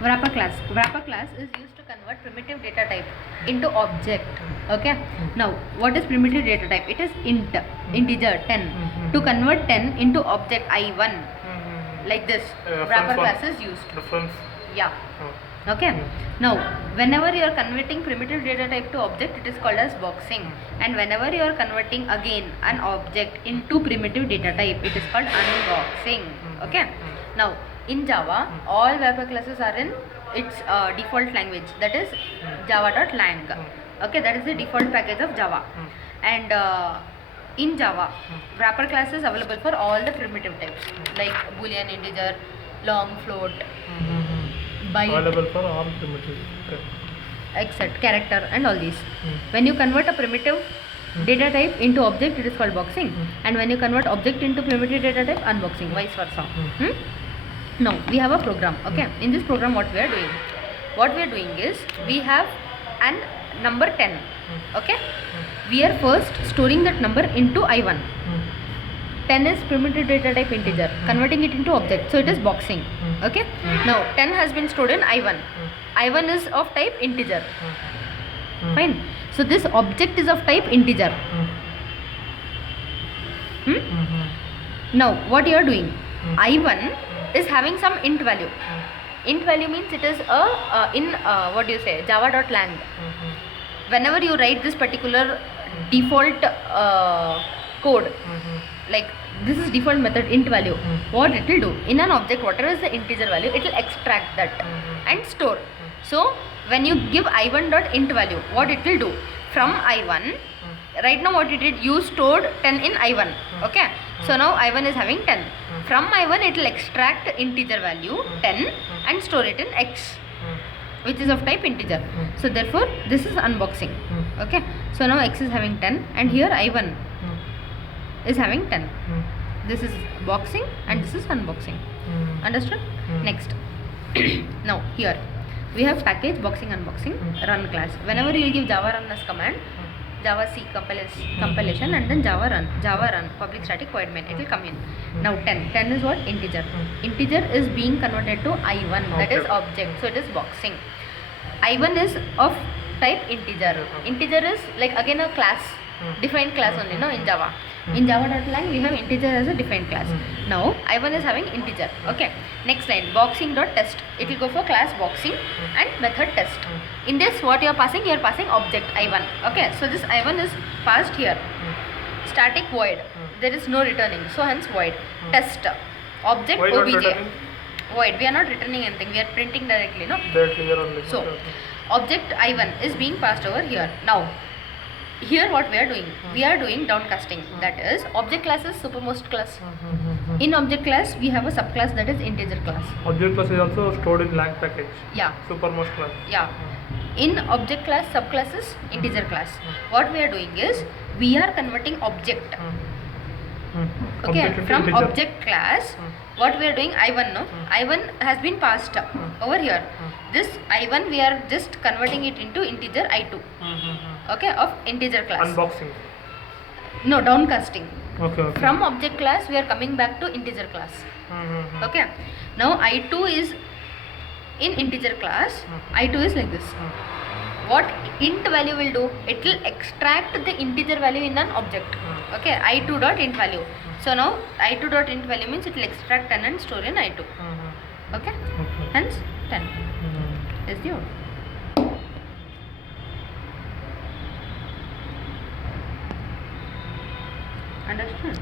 Wrapper class is used to convert primitive data type into object. Okay. Now, what is primitive data type? It is integer 10. To convert 10 into object I1, like this, wrapper class is used. Reference. Yeah. Okay. Now, whenever you are converting primitive data type to object, it is called as boxing. And whenever you are converting again an object into primitive data type, it is called unboxing. Okay. Now, in Java, all wrapper classes are in its default language, that is java.lang. Okay, that is the default package of Java. And in Java, wrapper class is available for all the primitive types like boolean, integer, long, float, byte, Available for all primitives. except character and all these. When you convert a primitive data type into object, it is called boxing. And when you convert object into primitive data type, unboxing, vice versa. Now we have a program. Okay, in this program what we are doing is we have an number 10. Okay, we are first storing that number into I1. 10 is primitive data type integer, converting it into object, so it is boxing. Okay, now 10 has been stored in I1. I1 is of type integer. Fine. So this object is of type integer. Now what you are doing? I1 is having some int value. Int value means it is what do you say, java.lang. Whenever you write this particular default code, like this is default method int value, what it will do, in an object whatever is the integer value, it will extract that and store. So when you give I1 dot int value, what it will do, from I1, right now what it did, you stored 10 in I1. Okay, so now I1 is having 10. From I1 it will extract integer value 10 and store it in x, which is of type integer. So therefore this is unboxing. Okay, so now x is having 10 and here I1 is having 10. This is boxing and this is unboxing. Understood? Next. Now here we have package, boxing, unboxing, run class. Whenever you will give java run as command, java c compilation and then java run public static void main, it will come in. Now 10 is what? Integer. Integer is being converted to I1, that is object, so it is boxing. I1 is of type integer. Integer is like again a class, defined class only, no, in Java. In java.lang we have integer as a defined class. Now I1 is having integer. Okay, next line, boxing.test, it will go for class boxing and method test. In this what you are passing? You are passing object I1. Okay, so this I1 is passed here. Static void, there is no returning, so hence void. Test object Why not obj returning? void, we are not returning anything, we are printing directly, no. Directly here only. So object I1 is being passed over here. Now here what we are doing? We are doing downcasting, that is object class is supermost class. In object class we have a subclass, that is integer class. Object class is also stored in lang package. Yeah. Supermost class. Yeah. In object class, subclass is integer class. What we are doing is we are converting object. Okay, Object into from integer. object class, what we are doing, I1, no? I1 has been passed over here. This I1 we are just converting it into integer I2. Okay, of integer class. Unboxing. No, downcasting. Okay. From object class we are coming back to integer class. Okay, now I2 is in integer class. I2 is like this. What int value will do? It will extract the integer value in an object. Okay, I2 dot int value. So now I2 dot int value means it will extract 10 and store in I2. Okay, hence 10 is the order. Understood?